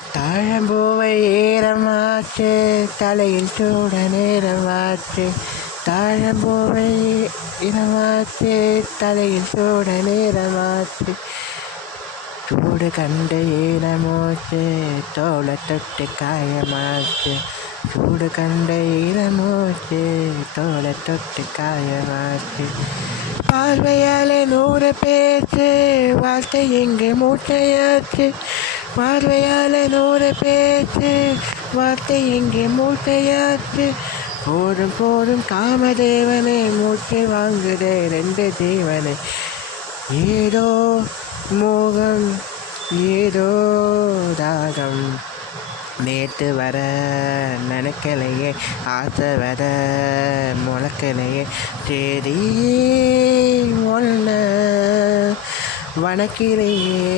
தாழம்பூவை ஏறமாச்சு தலையில் சூட நேரமாச்சு. தாழம்பூவை ஈரமாச்சு தலையில் சூட நேரமாச்சு. சூடு கண்டு ஈரமூச்சு தோளை தொட்டு காயமாச்சு. சூடு கண்ட ஈரமூச்சு தோளை தொட்டு காயமாச்சு. பார்வையாலே 100 பேச்சு வார்த்தை எங்கே மூட்டையாச்சு. பார்வையாலே 100 பேச்சு வார்த்தை எங்கே மூட்டையாச்சு. போதும் போதும் காமதேவனே மூச்சை வாங்குதே 2 ஜீவனை. ஏதோ மோகம் ஏதோ தாகம் நேற்று வர நினைக்கலையே ஆசை வர முளைக்கலையே தேதி ஒன்று வணக்கிறையே.